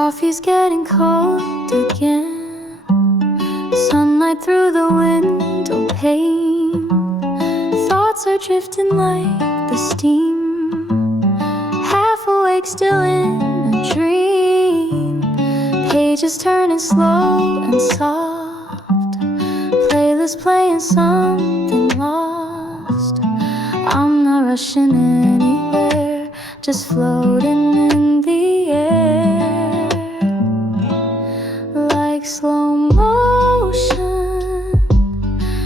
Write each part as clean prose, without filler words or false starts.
Coffee's getting cold again. Sunlight through the window pane. Thoughts are drifting like the steam. Half awake, still in a dream. Pages turning slow and soft. Playlist playing something lost. I'm not rushing anywhere, just floating in the air. Like slow motion,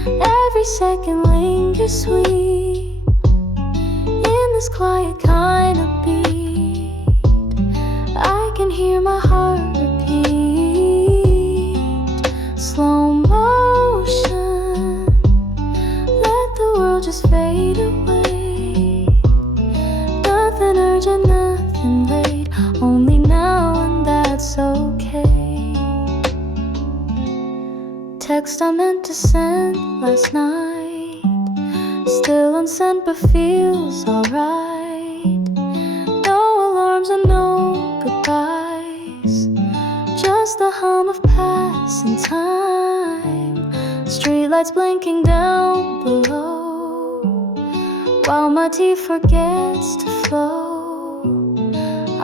every second lingers sweet. In this quiet kind of beat, I can hear my heart repeat. Slow motion, let the world just fade away. Nothing urgent, nothing late, only now and that's okay. Text I meant to send last night, still unsent but feels alright. No alarms and no goodbyes, just the hum of passing time. Streetlights blinking down below, while my tea forgets to flow.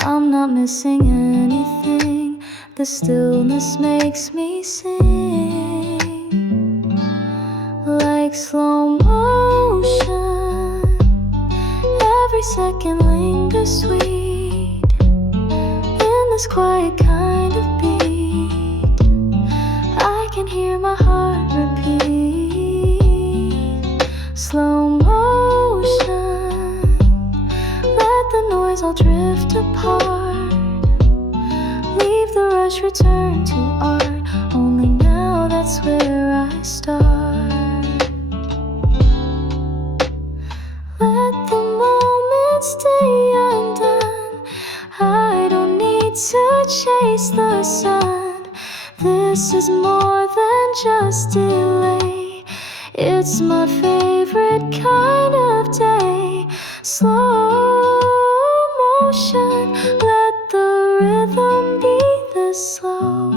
I'm not missing anything, the stillness makes me sing. Like slow motion, every second lingers sweet. In this quiet kind of beat, I can hear my heart repeat. Slow motion, let the noise all drift apart. Leave the rush, return to art. Only now that's where I start. Let the moment stay undone. I don't need to chase the sun. This is more than just delay, it's my favorite kind of day. Slow motion, let the rhythm be this slow.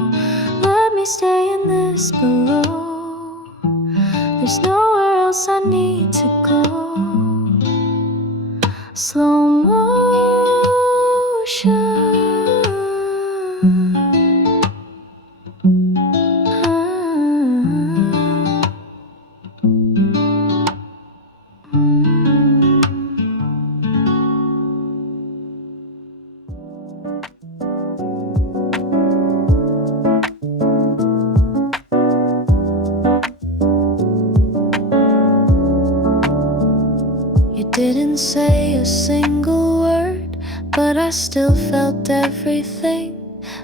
Let me stay in this below. There's nowhere else I need to go. Slow motion. Didn't say a single word, but I still felt everything.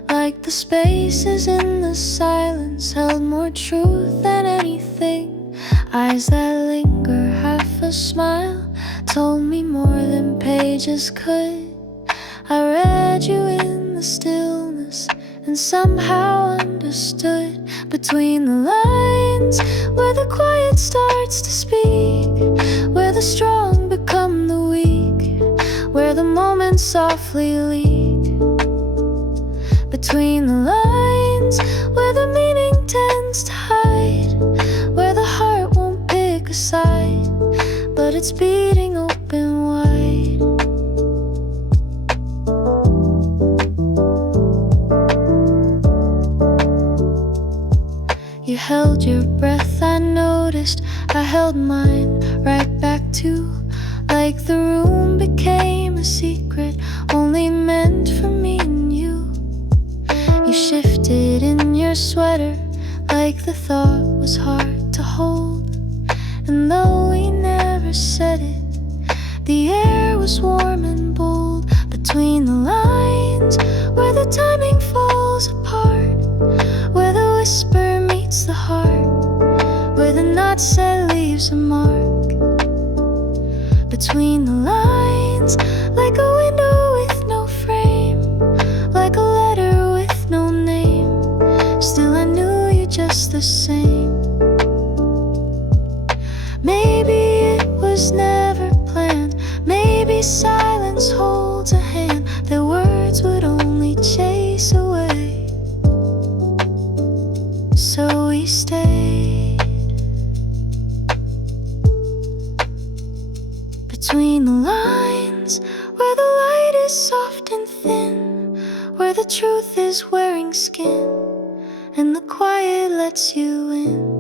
Like the spaces in the silence held more truth than anything. Eyes that linger, half a smile, told me more than pages could. I read you in the stillness and somehow understood. Between the lines, where the quiet starts to speak, where the strong become the weak, where the moments softly leak. Between the lines, where the meaning tends to hide, where the heart won't pick a side, but it's beating open wide. You held your breath, I noticed. I held mine right back too. Like the room became a secret, only meant for me and you. You shifted in your sweater, like the thought was hard to hold. And though we never said it, the air was warm and bold. Between the lines, where the timing falls apart, where the whisper meets the heart, where the not said leaves a mark. Between the lines, like a window with no frame, like a letter with no name, still I knew you just the same. Maybe it was never planned, maybe silence holds a hand that words would only chase away. truth is wearing skin, and the quiet lets you in.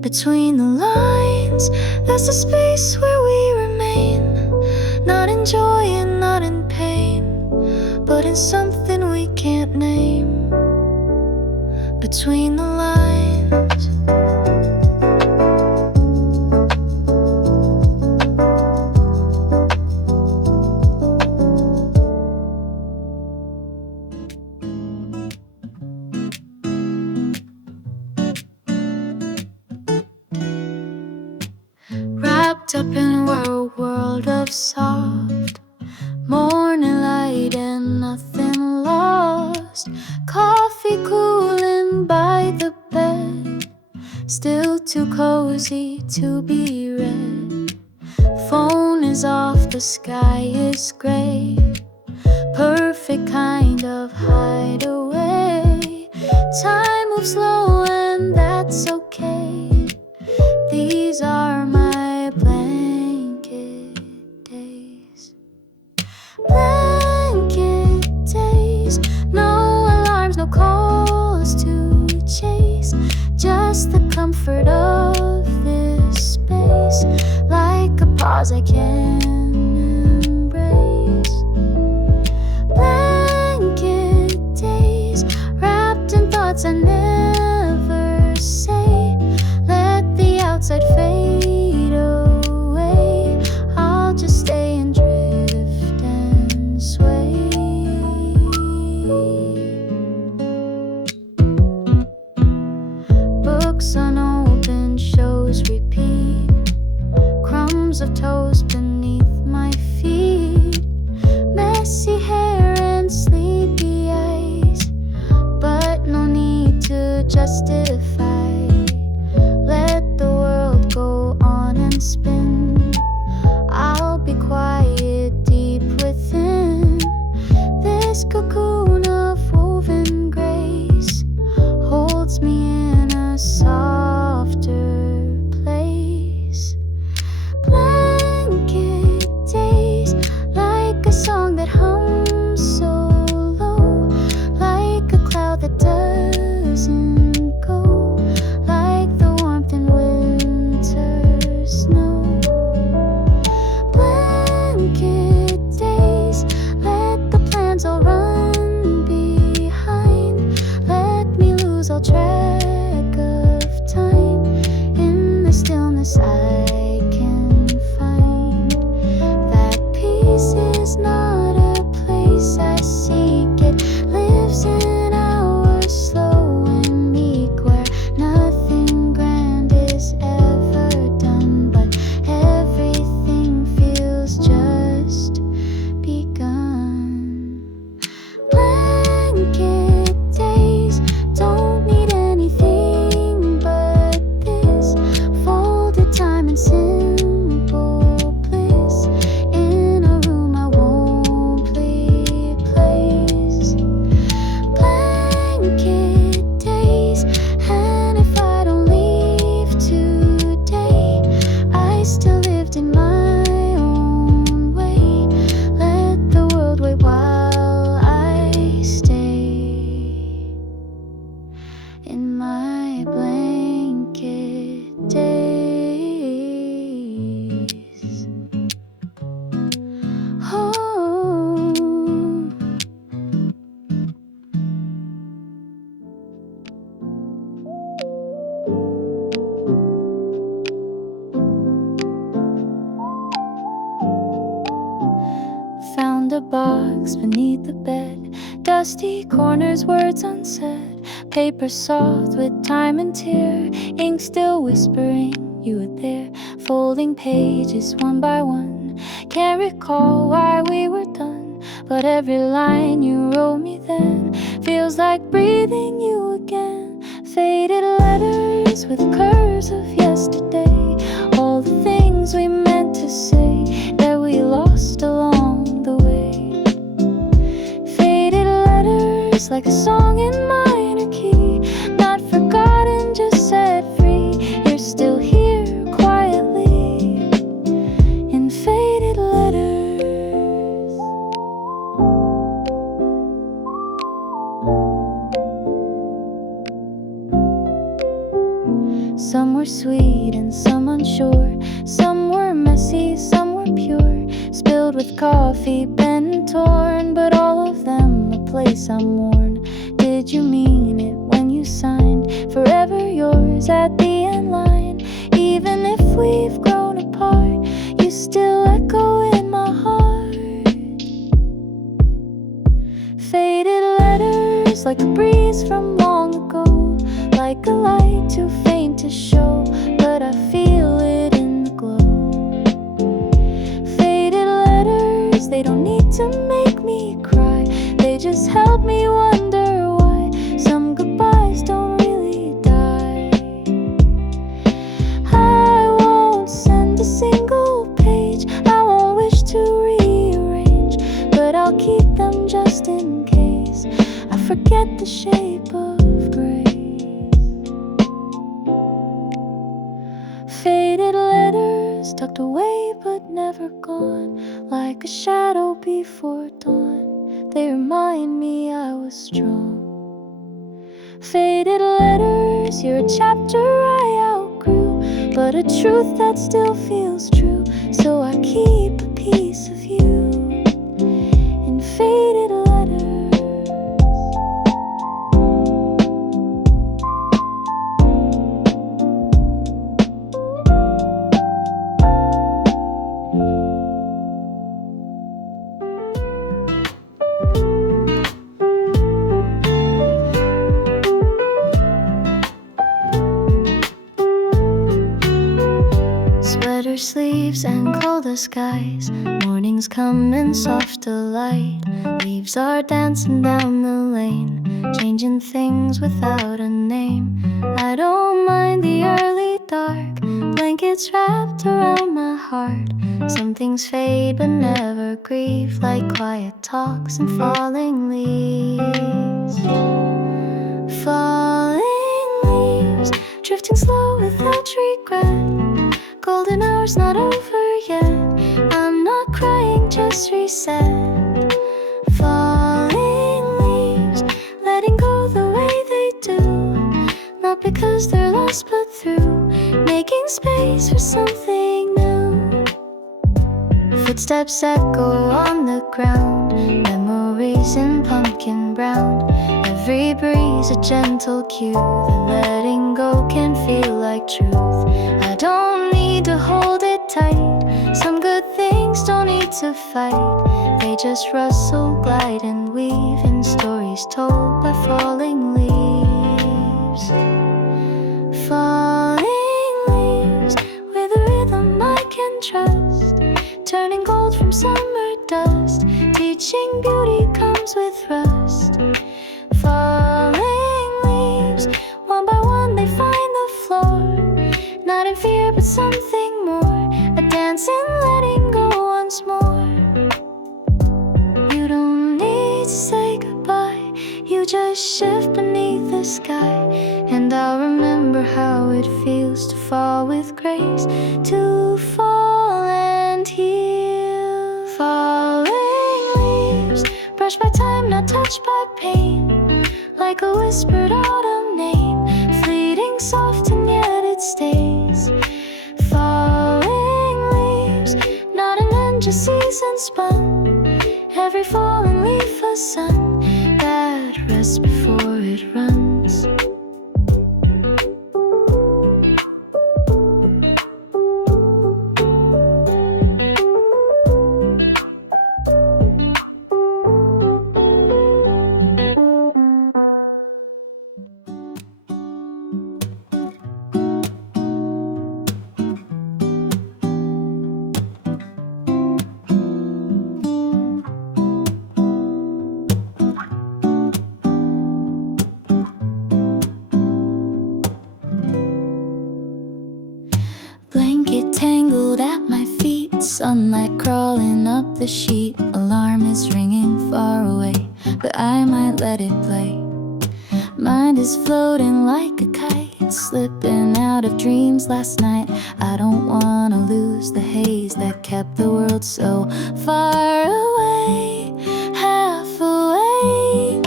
Between the lines, there's a space where we remain, not in joy and not in pain, but in something we can't name. Between the lines. Wrapped up in a world of soft morning light and nothing lost. Coffee cooling by the bed, still too cozy to be read. Phone is off, the sky is gray, perfect kind of hideaway. Time moves slow and that's okay. These are my blanket days. Blanket days, no alarms, no calls to chase, just the comfort of this space, like a pause I can embrace. Blanket days, wrapped in thoughts I never say, let the outside fade away, I'll just stay and drift and sway. Books unopened, shows repeat, crumbs of toast beneath my feet, messy hair and sleepy eyes, but no need to justify. Let the world go on and spin, I'll be quiet deep within. This cocoon of woven grace holds me in a softer place. Blanket days, like a song that hums so low, like a cloud that doesn't go, like the warmth in winter snow. Blanket days, let the plans all run behind, let me lose all track of time. In the stillness I can find that peace is not a place I seek, it lives in hours slow and meek, where nothing grand is ever done, but everything feels just begun. Blanket days don't need anything but this, folded time and simple bliss, in a room I won't replace. Blanket days, and if I don't leave today, I still lived in my own way. Let the world wait while I stay in my blanket days. Oh. Found a box beneath the bed, dusty corners, words unsaid, paper soft with time and tear, ink still whispering you were there, folding pages one by one. Can't recall why we were done, but every line you wrote me then feels like breathing you again. Faded letters with curves of yesterday, all the things we meant to say that we lost along the way. Faded letters like a song in minor key, not forgotten, just set free. You're still here quietly in faded letters. sweet and some unsure. Some were messy, some were pure, spilled with coffee, bent and torn, but all of them a place I'm worn. Did you mean it when you signed forever yours at the end line? Even if we've grown apart, you still echo in my heart. Faded letters like a breeze from long ago, like a light too faint to show, but I feel it in the glow. Faded letters, they don't need to make me cry, they just help me wonder why some goodbyes don't really die. I won't send a single page, I won't wish to rearrange, but I'll keep them just in case I forget the shape of grace. Faded letters tucked away but never gone, like a shadow before dawn, they remind me I was strong. Faded letters, you're a chapter I outgrew, but a truth that still feels true, so I keep a piece of you in faded letters. Sweater sleeves and colder skies, mornings come in soft delight. Leaves are dancing down the lane, changing things without a name. I don't mind the early dark, blankets wrapped around my heart. Some things fade but never grieve, like quiet talks and falling leaves. Falling leaves, drifting slow without regret. Golden hour's not over yet, I'm not crying, just reset. Falling leaves, letting go the way they do, not because they're lost but through making space for something new. Footsteps echo on the ground, memories in pumpkin brown. Every breeze a gentle cue, that letting go can feel like truth. I don't need to hold it tight, some good things don't need to fight, they just rustle, glide and weave in stories told by falling leaves. Falling leaves, with a rhythm I can trust, turning gold from summer dust, teaching beauty comes with rust. Falling leaves, one by one they find the floor, not in fear but something more, a dance in letting go once more. You don't need to say goodbye, you just shift beneath the sky, and I'll remember how it feels to fall with grace, to fall and heal. Falling leaves, brushed by time, not touched by pain, like a whispered autumn name, fleeting soft and yet it stays. Falling leaves, not an end, just season spun, every fallen leaf a sun that rests before it runs. Blanket tangled at my feet, sunlight crawling up the sheet. Alarm is ringing far away, but I might let it play. Mind is floating like a kite, slipping out of dreams last night. I don't wanna lose the haze that kept the world so far away. Half awake,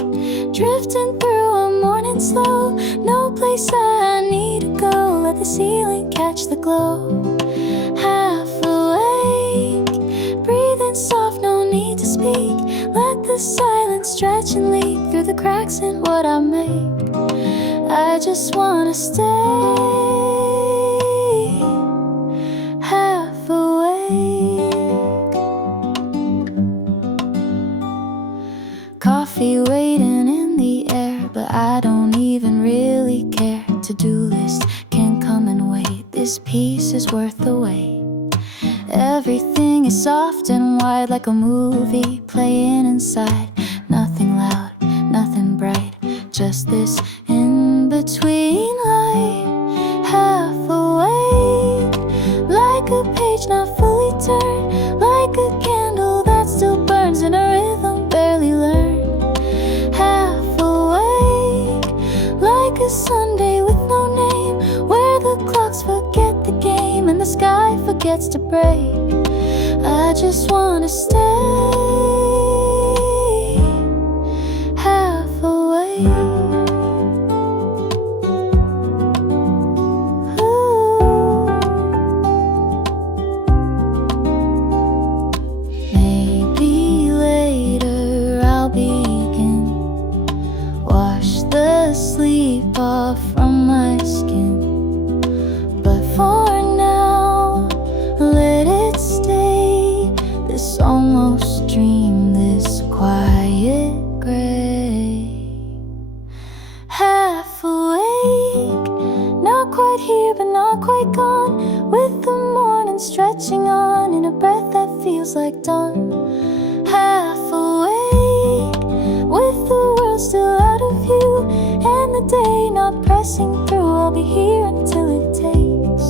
drifting through a morning slow, no place I need to go. at the ceiling, catch the glow. Half awake, breathing soft, no need to speak. Let the silence stretch and leak through the cracks in what I make. I just wanna stay half awake. Coffee waiting in the air, but I don't even really care. To-do list can come and wait. This piece is worth the wait. Everything is soft and wide like a movie playing inside. Nothing loud, nothing bright, just this in-between light. Half awake, like a page not fully turned, like a candle that still burns in a rhythm barely learned. Half awake, like a Sunday with no name, where the clocks forget the game and the sky forgets to break. I just wanna stay half awake. Ooh. Maybe later I'll begin, wash the sleep off from my skin. But for now, let it stay, this almost dream, this quiet gray. Half awake, not quite here but not quite gone, with the morning stretching on in a breath that feels like dawn. Half awake, with the world still out of view and the day not pressing through. I'll be here until it takes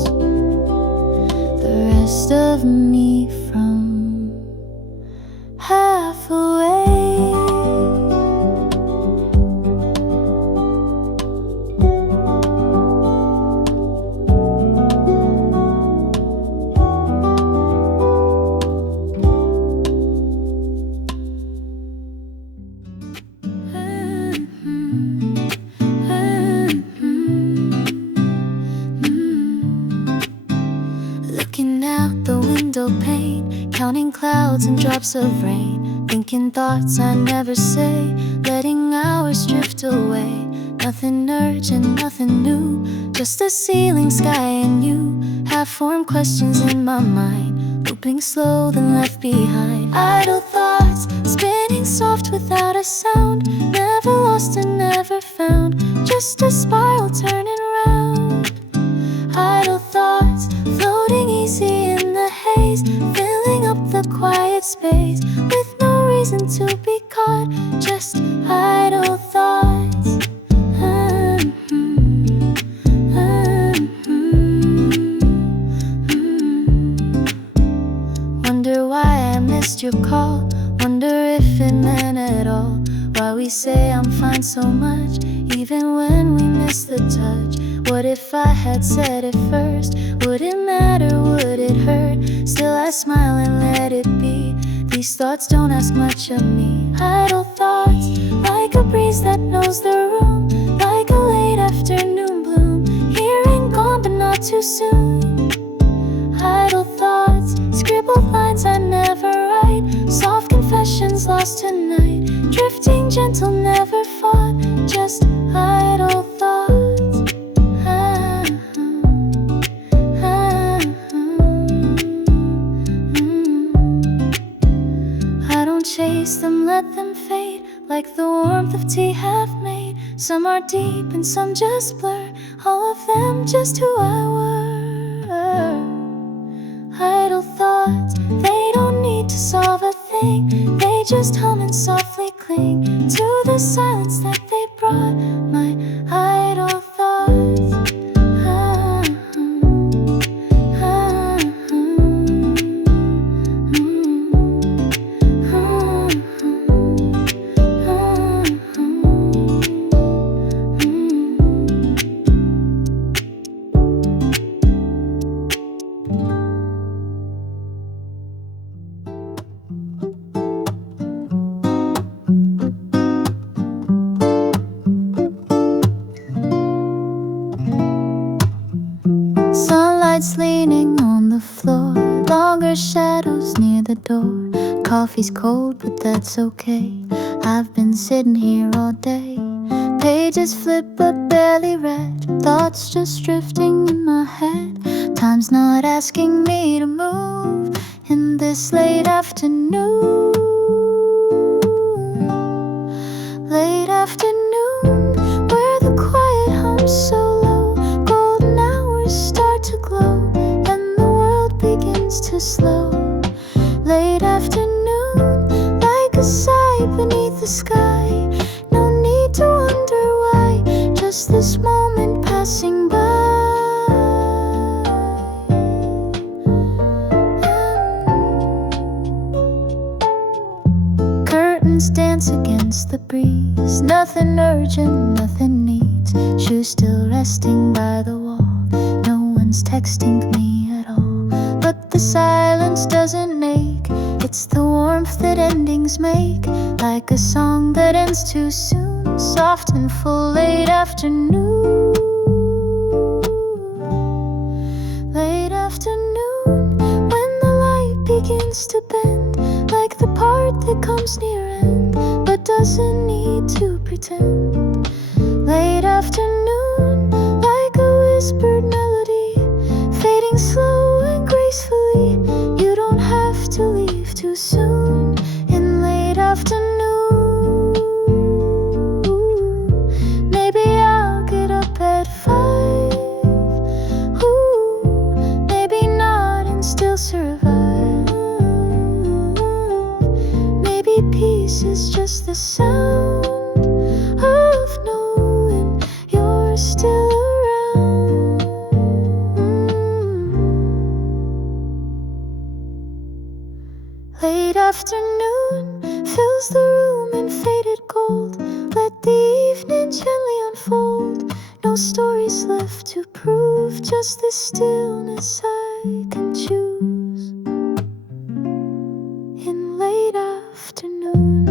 the rest of me from half awake. Looking out the window pane, counting clouds and drops of rain, thinking thoughts I never say, letting hours drift away. Nothing urgent, nothing new, just a ceiling, sky and you. Half-formed questions in my mind, looping slow then left behind. Idle thoughts, spinning soft without a sound, never lost and never found, just a spiral turning round. Idle thoughts, floating easy in the haze, filling up the quiet space, with no reason to be caught, just idle thoughts. Wonder why I missed your call, wonder if it meant at all, why we say I'm fine so much, even when we miss the touch. What if I had said it first? Would it matter? Would it hurt? Still I smile and let it be. These thoughts don't ask much of me. Idle thoughts, like a breeze that knows the room, like a late afternoon bloom, here and gone but not too soon. Idle thoughts, scribbled lines I never write, soft confessions lost tonight, drifting gentle, never fought, just idle thoughts. I don't chase them, let them fade, like the warmth of tea half made. Some are deep and some just blur, all of them just who I were. Idle thoughts, they don't need to solve a thing, they just hum and softly cling to the silence that they brought. My idle thoughts. coffee's cold, but that's okay. I've been sitting here all day. Pages flip but barely read. Thoughts just drifting in my head. Time's not asking me to move in this late afternoon. Late afternoon, where the quiet hums so low. Golden hours start to glow, and the world begins to slow. Late afternoon, like a sigh beneath the sky. No need to wonder why, just this moment passing by. Curtains dance against the breeze. Nothing urgent, nothing needs. Shoes still resting by the wall. No one's texting me at all. But the silence doesn't make. It's the warmth that endings make. Like a song that ends too soon. Soft and full late afternoon. Late afternoon, when the light begins to bend. Like the part that comes near end, but doesn't need to pretend. Late afternoon, like a whispered melody, fading slow and gracefully. You don't have to leave too soon in late afternoon. Maybe I'll get up at 5. Ooh, maybe not and still survive. Maybe peace is just the sound of knowing you're still around. Late afternoon fills the room in faded gold. Let the evening gently unfold. No stories left to prove, just the stillness I can choose in late afternoon.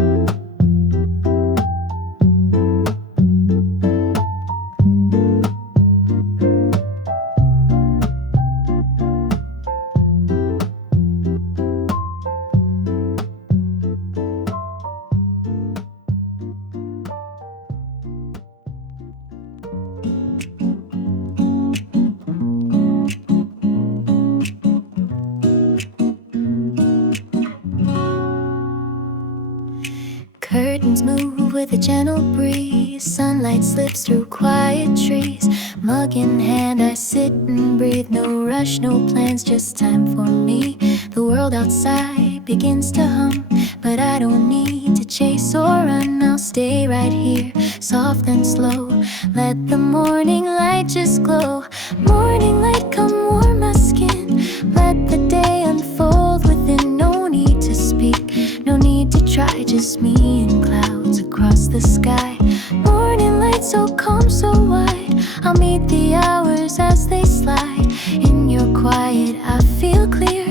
Curtains move with a gentle breeze. Sunlight slips through quiet trees. Mug in hand, I sit and breathe. No rush, no plans, just time for me. The world outside begins to hum, but I don't need to chase or run. I'll stay right here, soft and slow. Let the morning light just glow. Morning light, come warm my skin. Let the day unfold within. No need to speak, no need to try, just me and clouds across the sky. Morning light so calm, so wide. I'll meet the hours as they slide. In your quiet I feel clear.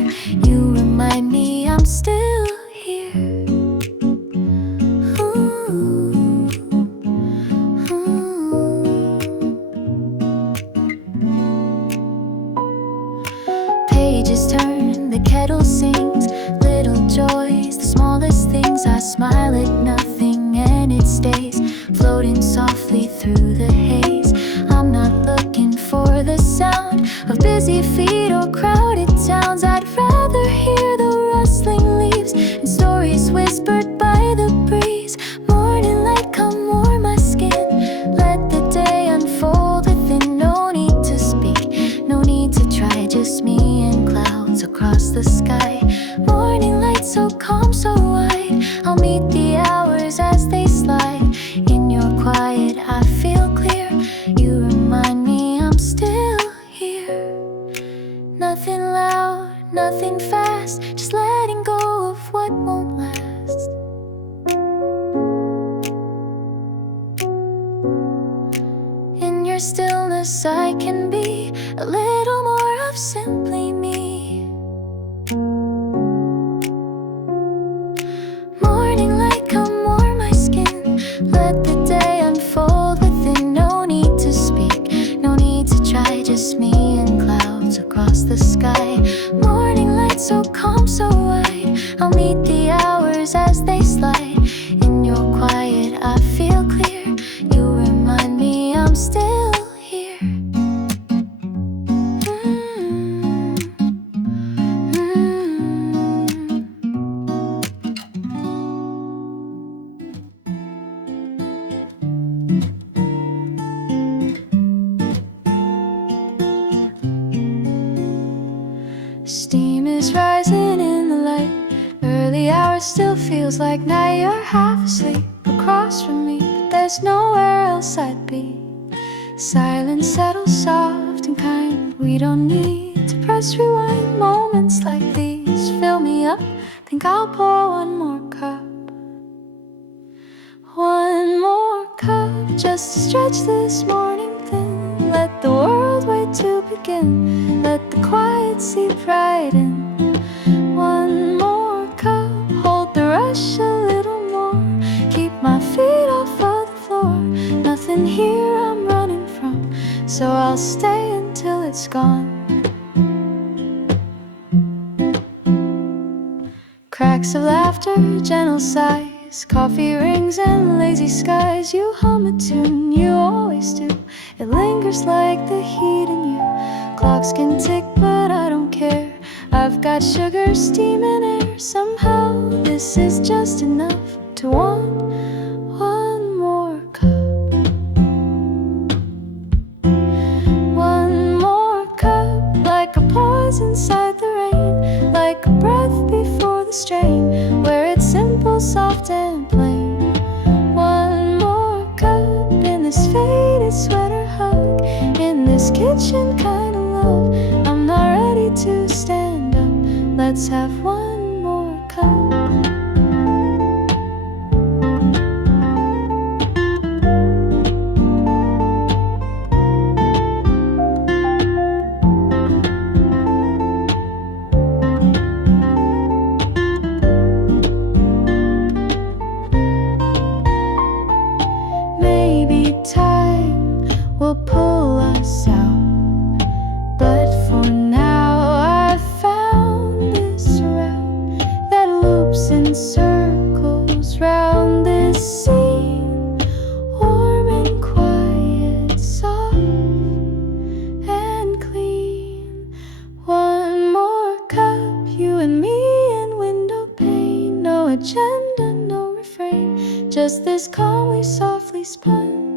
You remind me I'm still here. Ooh, ooh. Pages turn, the kettle sings. Little joys, the smallest things. I smile at nothing and it stays, floating softly through the haze. I'm not looking for the sound of busy feet or crowded towns. I'd rather hear the rustling leaves and stories whispered by the breeze. Morning light, come warm my skin. Let the day unfold within. No need to speak, no need to try, just me and clouds across the sky. Morning light so calm, so wide. I'll meet the hours as they slide. In your quiet I feel clear. You remind me I'm still here. Nothing loud, nothing fast, just letting go of what won't last. In your stillness I can be a little more of simply me. Morning light, come warm my skin. Let the day unfold within. No need to speak, no need to try, just me and clouds across the sky. Morning light so calm, so wide. I'll meet the hours Steam is rising in the light. Early hours still feels like night. You're half asleep across from me, but there's nowhere else I'd be. Silence settles soft and kind. We don't need to press rewind. Moments like these fill me up. Think I'll pour one more cup. One more cup just to stretch this morning thin. Let the world wait to begin. Let the quiet seep right in. One more cup, hold the rush a little more. Keep my feet off of the floor. Nothing here I'm running from, so I'll stay until it's gone. Cracks of laughter, gentle sighs, coffee rings and lazy skies. You hum a tune, you always do. It lingers like the heat in you. Clocks can tick, but I don't care. I've got sugar, steam and air. Somehow this is just enough to want one more cup. One more cup, like a pause inside the rain, like a breath before the strain, where it's simple, soft and plain. One more cup in this faded sweater hug, in this kitchen kind of love. I'm not ready to stand up. Let's have one more cup. Maybe time will pull us out, but for now I've found this route that loops in circles round this scene. Warm and quiet, soft and clean. One more cup, you and me and window pane. No agenda, no refrain, just this calm we softly spun.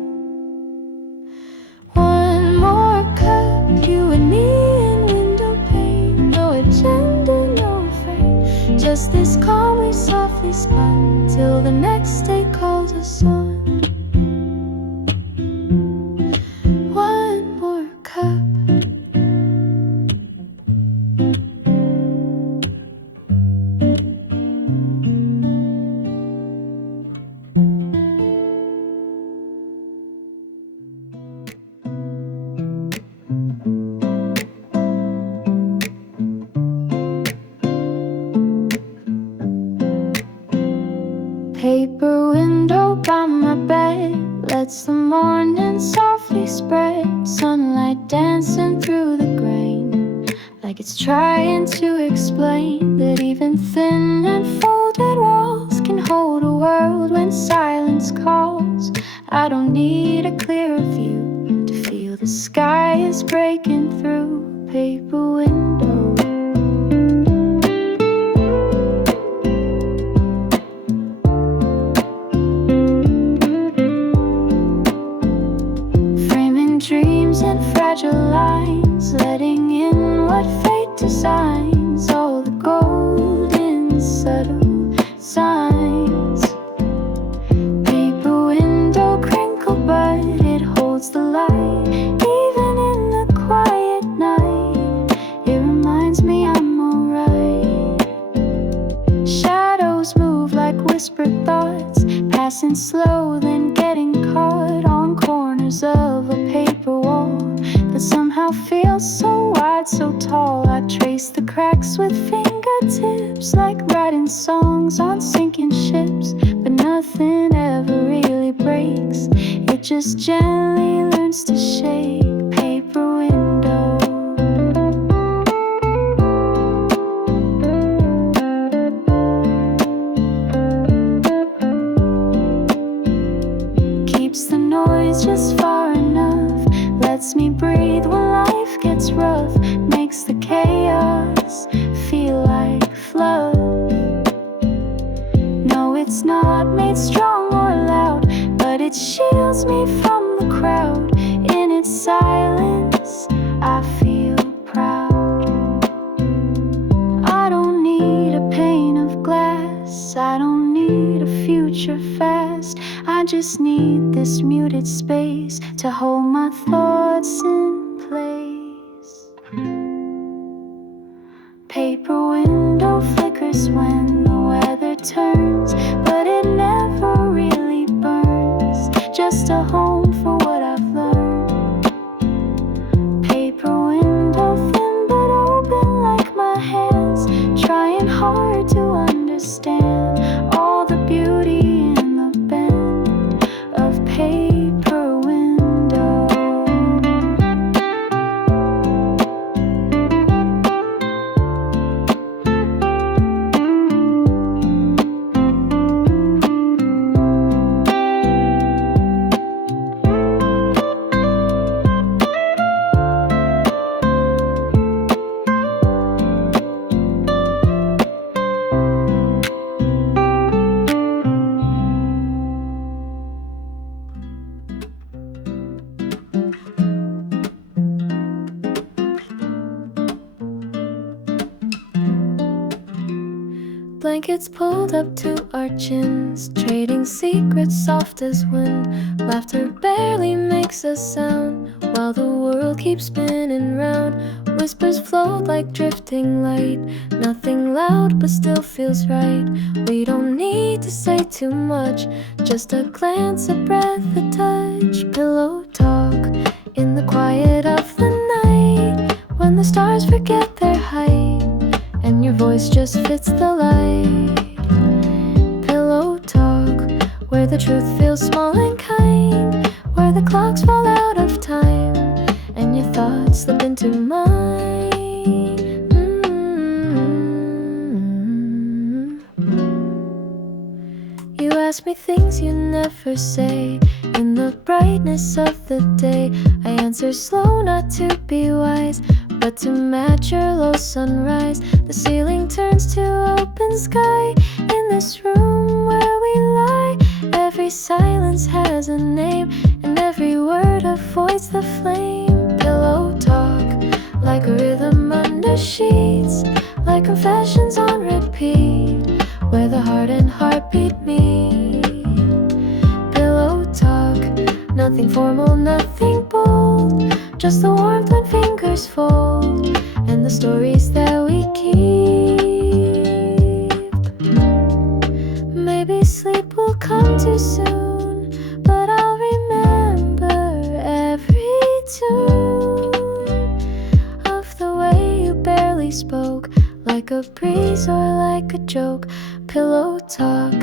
One more cup, you and me and window pane. No agenda, no refrain, just this calm we softly spun, till the next day calls us on. One more cup. Paper window by my bed lets the morning softly spread. Sunlight dancing through the grain, like it's trying to explain that even thin and folded walls can hold a world when silence calls. I don't need a clearer view to feel the sky is breaking through. Paper window. Dreams and fragile lines, letting in what fate designs. All the golden subtle signs. Paper window crinkled, but it holds the light. Even in the quiet night, it reminds me I'm alright. Shadows move like whispered thoughts, passing slow then getting caught on corners of a paper wall that somehow feels so wide, so tall. I trace the cracks with fingertips, like writing songs on sinking ships, but nothing ever really breaks. It just gently learns to shake. Paper window. Keeps the noise just far enough, lets me breathe when life gets rough, makes the chaos feel like flood. No, it's not made strong or loud, but it shields separates me from the crowd. In its silence, I feel proud. I don't need a pane of glass, I don't need a future fast. I just need this muted space to hold my thoughts in place. Paper window flickers when the weather turns, but it never really burns. Just a home for what I've learned. Paper window thin but open like my hands, trying hard to understand all the beauty in the bend of paper window. Blankets pulled up to our chins, trading secrets soft as wind. Laughter barely makes a sound, while the world keeps spinning round. Whispers float like drifting light, nothing loud but still feels right. We don't need to say too much, just a glance, a breath, a touch. Pillow talk in the quiet of the night, when the stars forget their height and your voice just fits the light. Pillow talk, where the truth feels small and kind, where the clocks fall out of time and your thoughts slip into mine. You ask me things you never say. In the brightness of the day, I answer slow, not to be wise, but to match your low sunrise. The ceiling turns to open sky in this room where we lie. Every silence has a name, and every word avoids the flame. Pillow talk, like a rhythm under sheets, like confessions on repeat, where the heart and heartbeat meet. Pillow talk, nothing formal, nothing bold, just the warmth when fingers fold, and the stories that we keep. Maybe sleep will come too soon, but I'll remember every tune of the way you barely spoke, like a breeze or like a joke. Pillow talk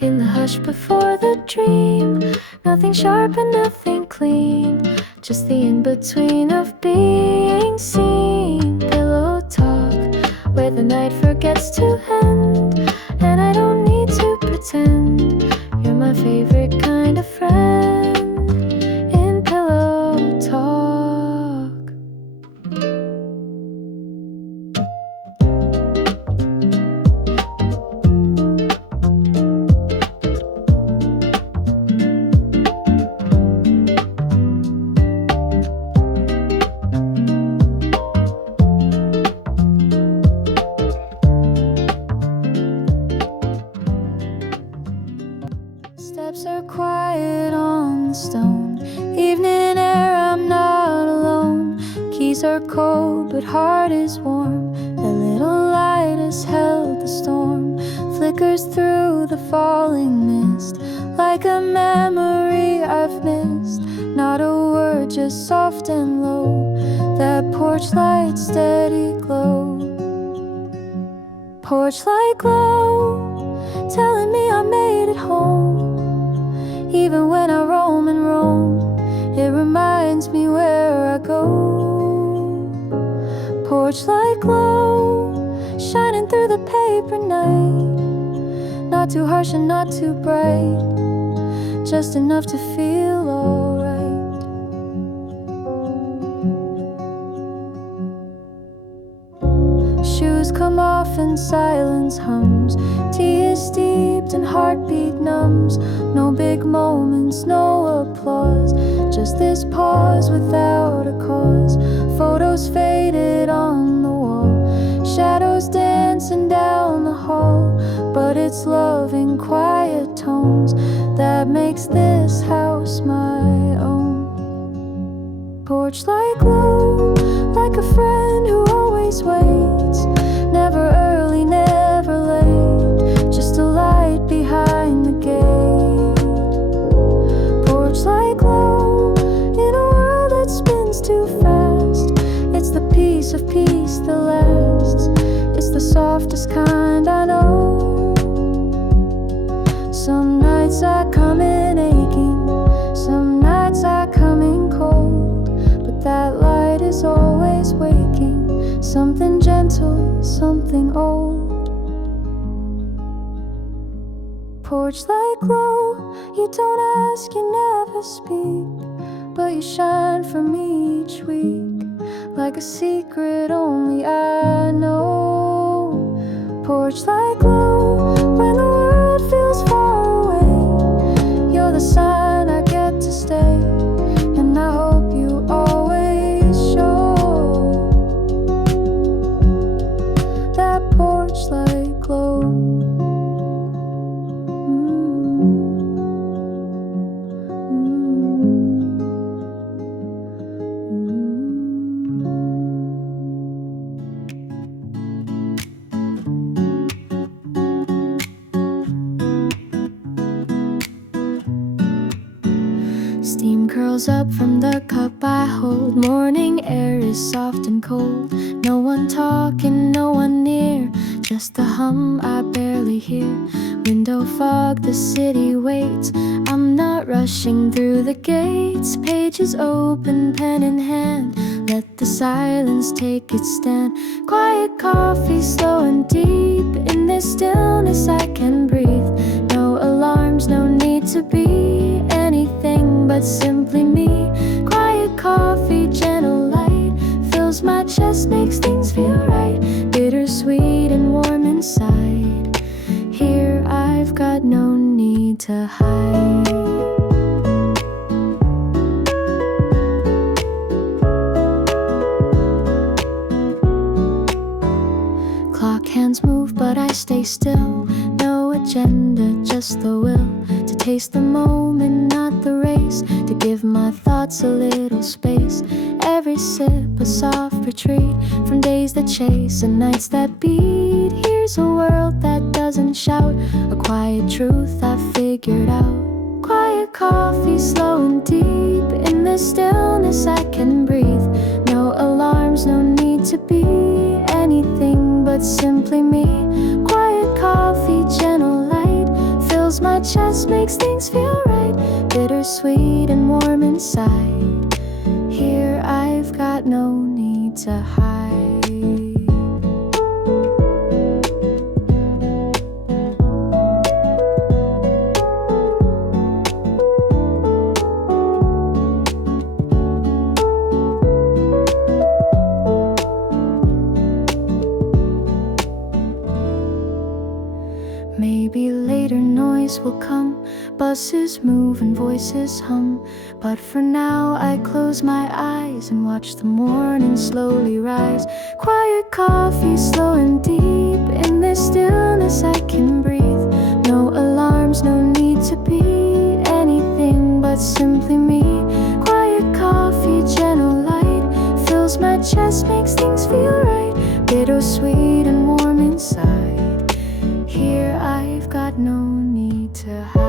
in the hush before the dream, nothing sharp and nothing clean, just the in-between of being seen. Pillow talk, where the night forgets to end, and I don't need to pretend. You're my favorite kind of friend in pillow talk. Steps are quiet on the stone, evening air, I'm not alone. Keys are cold but heart is warm, a little light has held the storm. Flickers through the falling mist, like a memory I've missed. Not a word, just soft and low, that porch light steady glow. Porch light glow, telling me I made it home. Even when I roam and roam, it reminds me where I go. Porch light glow, shining through the paper night, not too harsh and not too bright, just enough to feel alright. Shoes come off and silence hums. Tea is deep script and heartbeat numbs. No big moments, no applause, just this pause without a cause. Photos faded on the wall, shadows dancing down the hall. But it's loving quiet tones that makes this house my own. Porch light glow, like a friend who always waits. Never early, never late, just a light behind the gate. Porch light glow, in a world that spins too fast. It's the piece of peace that lasts. It's the softest kind I know. Some nights I come in aching, some nights I come in cold, but that light is always waking. Something gentle, something old. Porch light glow, you don't ask, you never speak, but you shine for me each week, like a secret only I know. Porch light glow, when the world feels far away, you're the sign I get to stay, and I hope you always show that porch light glow. Steam curls up from the cup I hold. Morning air is soft and cold. No one talking, no one near, just the hum I barely hear. Window fog, the city waits. I'm not rushing through the gates. Pages open, pen in hand. Let the silence take its stand. Quiet coffee, slow and deep. In this stillness I can breathe. No alarms, no need to be anything but simply me. Quiet coffee, gentle light fills my chest, makes things feel right. Bittersweet and warm inside. Here I've got no need to hide. Clock hands move, but I stay still. No agenda, just the will to taste the moment, not the race. To give my thoughts a little space. Every sip a soft retreat from days that chase and nights that beat. Here's a world that doesn't shout, a quiet truth I've figured out. Quiet coffee, slow and deep. In this stillness I can breathe. No alarms, no need to be anything but simply me. Quiet coffee, gentle light fills my chest, makes things feel right. Bittersweet and warm inside. Here I've got no need to hide. Maybe later noise will come, buses move and voices hum. But for now I close my eyes and watch the morning slowly rise. Quiet coffee, slow and deep. In this stillness I can breathe. No alarms, no need to be anything but simply me. Quiet coffee, gentle light fills my chest, makes things feel right. Bittersweet and warm inside. Here I've got no need to hide.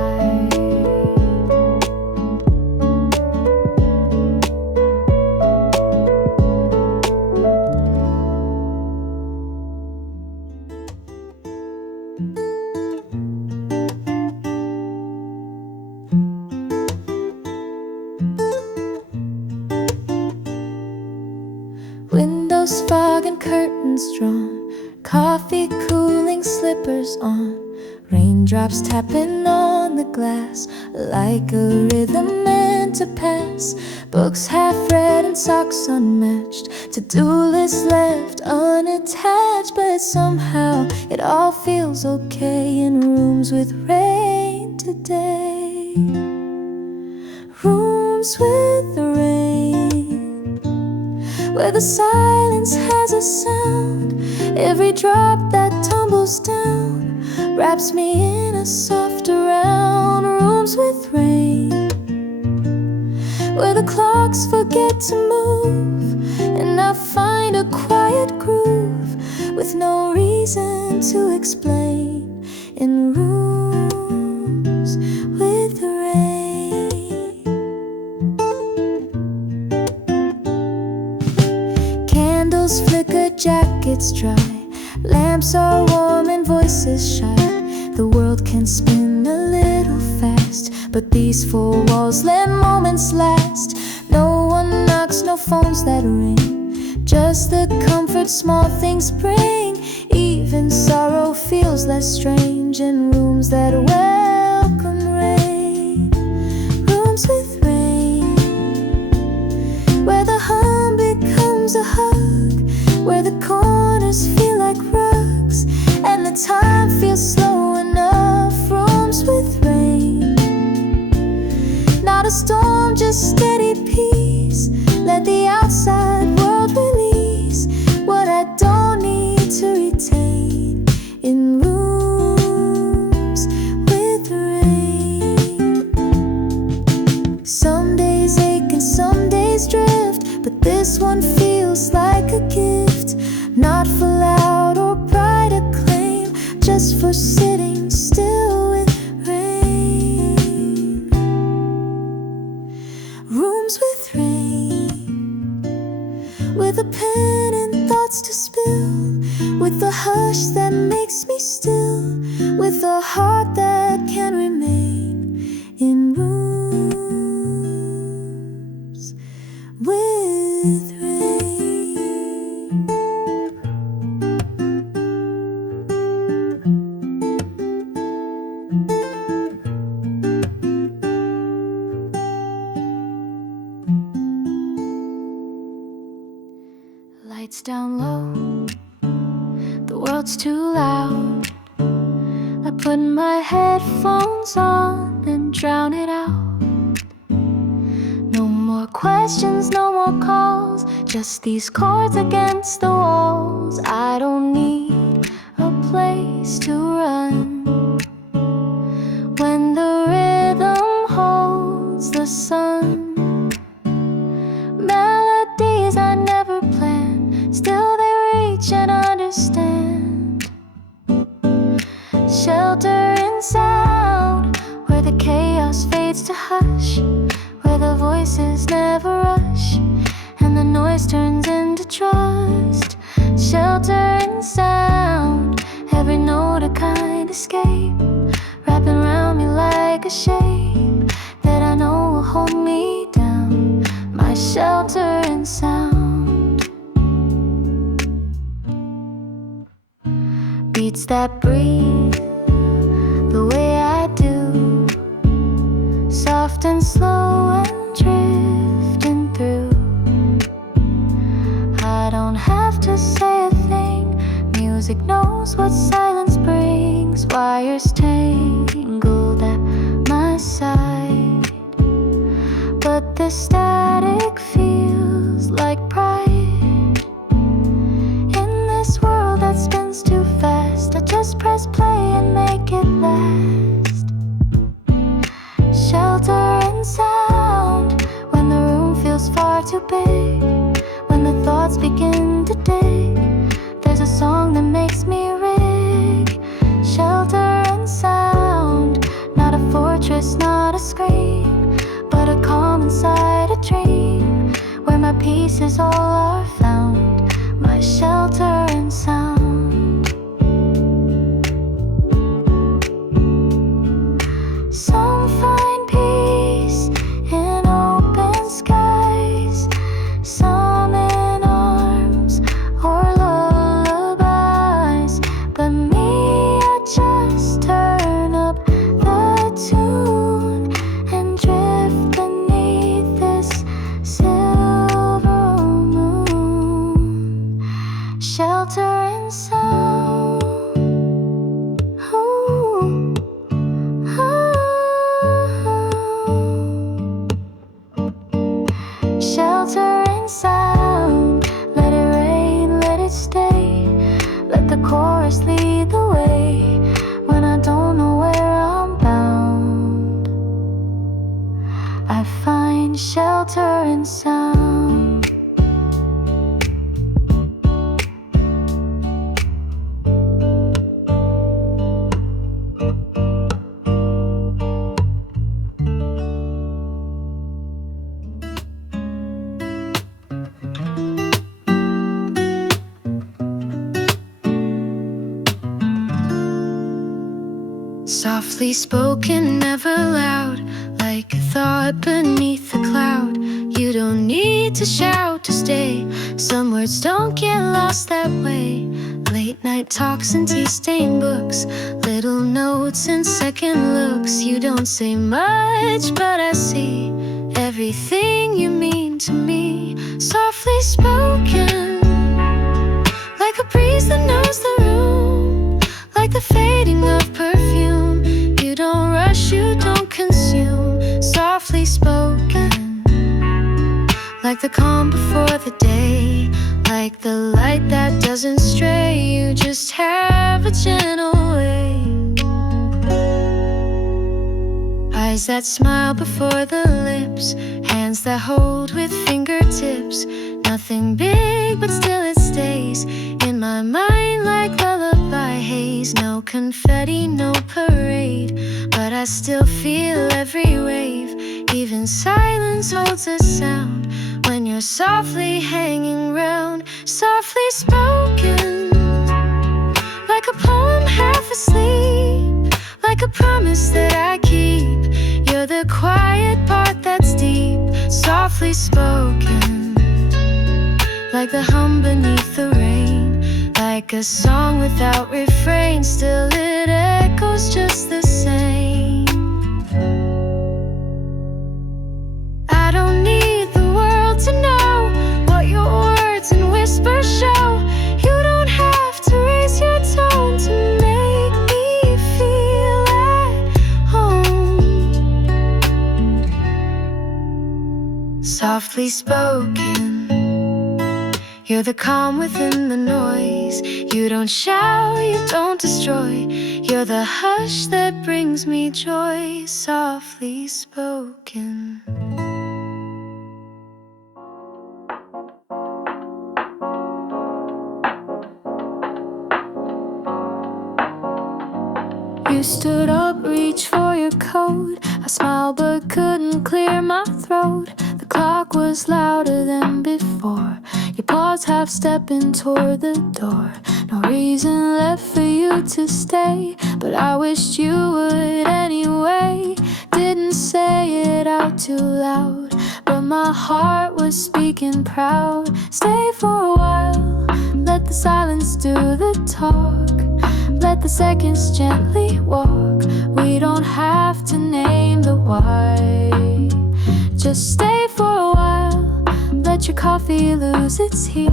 Windows fog and curtains drawn, coffee cooling, slippers on. Raindrops tapping on the glass like a rhythm meant to pass. Books half read and socks unmatched. To-do list left unattached. But somehow it all feels okay in rooms with rain today. Rooms with rain, where the silence has a sound. Every drop that tumbles down wraps me in a soft around. Rooms with rain, where the clocks forget to move, and I find a quiet groove with no reason to explain. In rooms with rain, candles flicker, jackets dry, lamps are warm and voices shy. The world can spin a little fast, but these four walls let moments last. No one knocks, no phones that ring, just the comfort small things bring. Even sorrow feels less strange in rooms that welcome rain. Rooms with rain, where the hum becomes a hug, where the corners feel like rugs, and the time feels slow enough. Rooms with rain, not a storm, just steady peace. Let the outside world release what I don't need to retain. In rooms with rain, some days ache and some days drift, but this one feels like a gift. Not for loud or bright acclaim, just for sitting still with rain. Rooms with rain, with a pen and thoughts to spill, with a hush that makes me still, with a heart that can remain. In rooms with rain. Lights down low, the world's too loud. I put my headphones on and drown it out. No more questions, no more calls, just these chords against the walls. I don't need a place to run when the rhythm holds the sun. Melodies I never planned, still they reach and understand. Shelter in sound, where the chaos fades to hush, where the voices never rush and the noise turns into trust. Shelter in sound, every note a kind escape, wrapping around me like a shape that I know will hold me down. My shelter in sound, beats that breathe the way I do, soft and slow and drifting through. I don't have to say a thing, music knows what silence brings. Wires tangled at my side, but the static feels like pride. In this world that spins too fast, I just press play and make it last. Shelter in sound, when the room feels far too big, when the thoughts begin to dig, there's a song that makes me rig. Shelter in sound, not a fortress, not a scream, but a calm inside a dream, where my pieces all are found. My shelter in sound. Some find peace in open skies, some in arms or lullabies, but me, I just turn up the tune and drift beneath I find shelter in sound. Softly spoken, never loud, like a thought beneath a cloud. You don't need to shout to stay. Some words don't get lost that way. Late night talks and tea-stained books, little notes and second looks. You don't say much, but I see everything you mean to me. Softly spoken, like a breeze that knows the room, like the fading of perfume. You don't rush, you don't consume. Softly spoken, like the calm before the day, like the light that doesn't stray. You just have a gentle way. Eyes that smile before the lips, hands that hold with fingertips. Nothing big, but still it stays in my mind like lullaby haze. No confetti, no parade, but I still feel every wave. Even silence holds a sound when you're softly hanging round. Softly spoken, like a poem half asleep, like a promise that I keep. You're the quiet part that's deep. Softly spoken, like the hum beneath the rain, like a song without refrain. Still it echoes just the same. I don't need the world to know what your words and whispers show. You don't have to raise your tone to make me feel at home. Softly spoken, you're the calm within the noise. You don't shout, you don't destroy. You're the hush that brings me joy. Softly spoken. You stood up, reached for your coat. I smiled but couldn't clear my throat. The clock was louder than before. You paused, half stepping toward the door. No reason left for you to stay, but I wished you would anyway. Didn't say it out too loud, but my heart was speaking proud. Stay for a while, let the silence do the talk. Let the seconds gently walk. We don't have to name the why. Just stay for a while, let your coffee lose its heat.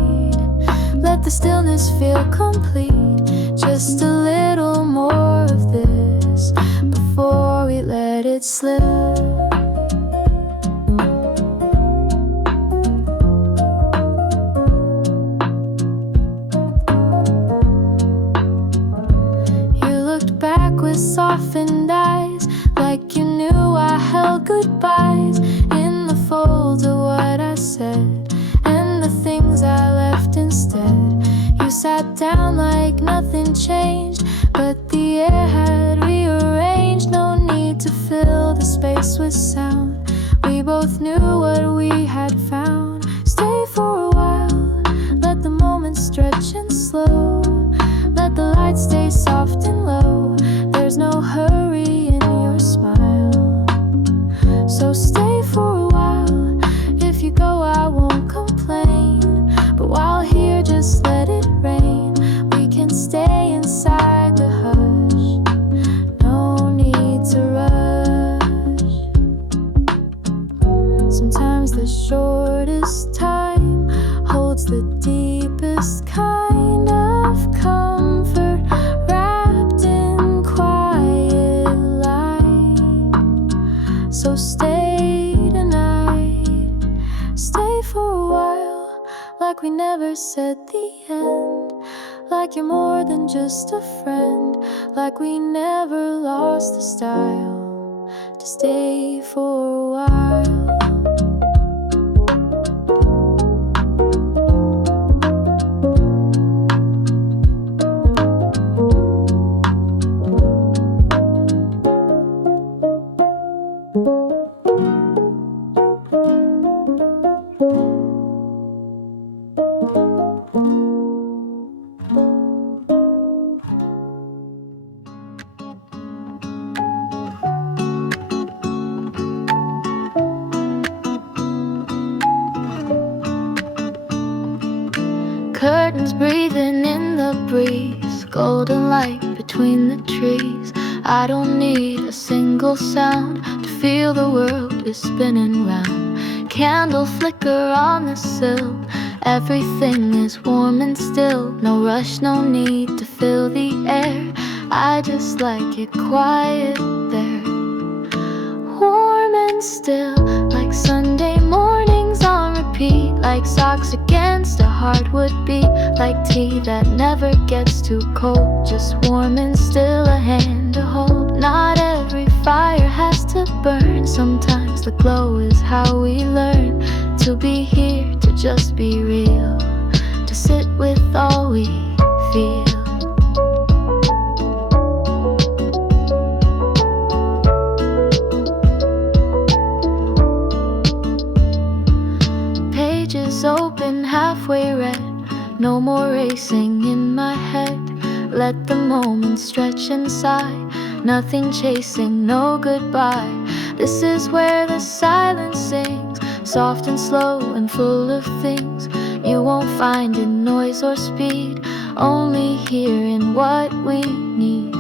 Let the stillness feel complete. Just a little more of this before we let it slip. With softened eyes, like you knew I held goodbyes in the folds of what I said and the things I left instead. You sat down like nothing changed, but the air had rearranged. No need to fill the space with sound. We both knew what we had found. Stay for a while, let the moment stretch and slow. Let the light stay soft and low. There's no hurry in your smile, so stay for a while. If you go, I won't complain, but while here, just let it rain. We can stay inside the hush, no need to rush. Sometimes the shortest time holds the deepest kind of comfort, wrapped in quiet light. So stay tonight, stay for a while, like we never said the end. Like you're more than just a friend, like we never lost the style to stay for a while. curtains breathing in the breeze, golden light between the trees. I don't need a single sound to feel the world is spinning round. Candle flicker on the sill, everything is warm and still. No rush, no need to fill the air, I just like it quiet there. Warm and still, like Sunday mornings on repeat, like socks against a hardwood beat, like tea that never gets too cold, just warm and still, a hand to hold. Not every fire has to burn, sometimes the glow is how we learn to be here, to just be real, to sit with all we feel. Pages open, halfway read, no more racing in my head. Let the moment stretch inside, nothing chasing, no goodbye. This is where the silence sings, soft and slow and full of things you won't find in noise or speed, only here in what we need.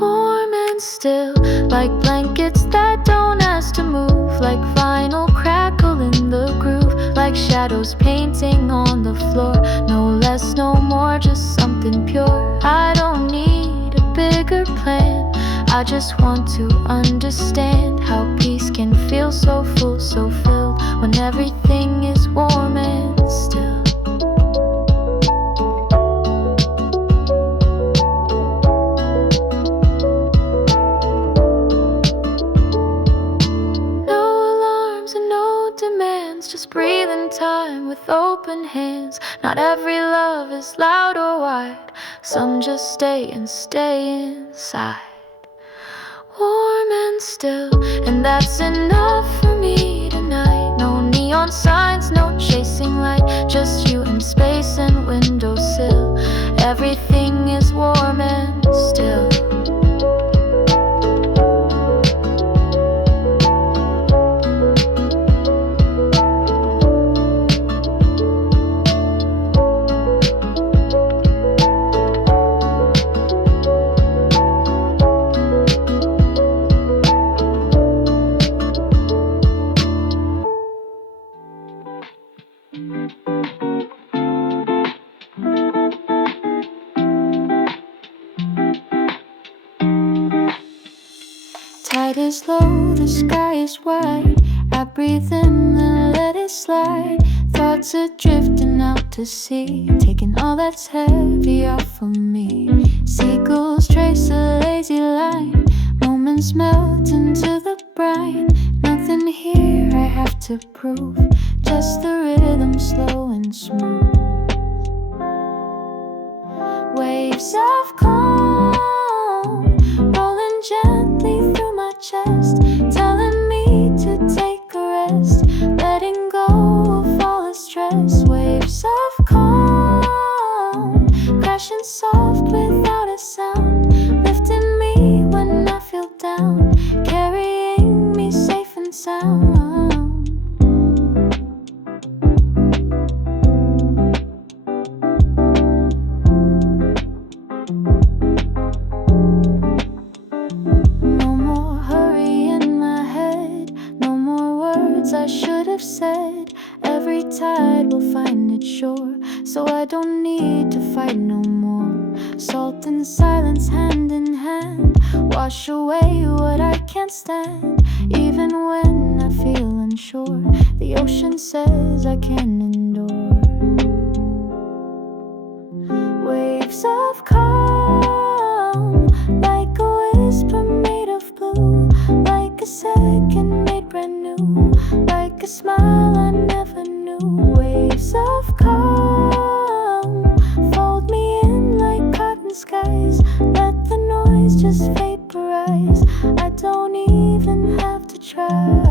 Warm and still, like blankets that don't ask to move, like vinyl crackle in the groove, like shadows painting on the floor. No less, no more, just something pure. I don't need a bigger plan, I just want to understand how peace can feel so full, so filled, when everything is warm and still. Just breathe in time with open hands. Not every love is loud or wide, some just stay and stay inside. Warm and still, and that's enough for me tonight. No neon signs, no chasing light, just you in space and windowsill. Everything is warm and still. Tide is low, the sky is wide, I breathe in and let it slide. Thoughts are drifting out to sea, taking all that's heavy off of me. Seagulls trace a lazy line, moments melt into the brine. Nothing here I have to prove, just the rhythm slow and smooth. Waves of calm rolling gently through my chest, telling me to take a rest, letting go of all the stress. Waves of calm crashing soft without a sound, lifting me when I feel down, carrying me safe and sound. I should have said, every tide will find its shore, so I don't need to fight no more. Salt and silence hand in hand, wash away what I can't stand. Even when I feel unsure, the ocean says I can endure. Waves of calm, like a whisper made of blue, like a second made brand new, like a smile I never knew. Waves of calm fold me in like cotton skies, let the noise just vaporize, I don't even have to try.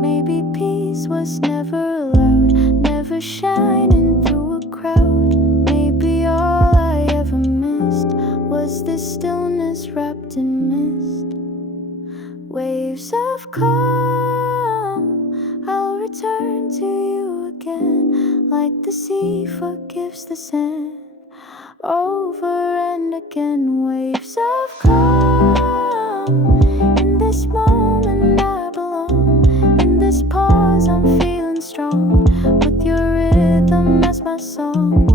Maybe peace was never allowed, never shine of calm, I'll return to you again, like the sea forgives the sand, over and again. Waves of calm, in this moment I belong, in this pause I'm feeling strong, with your rhythm as my song.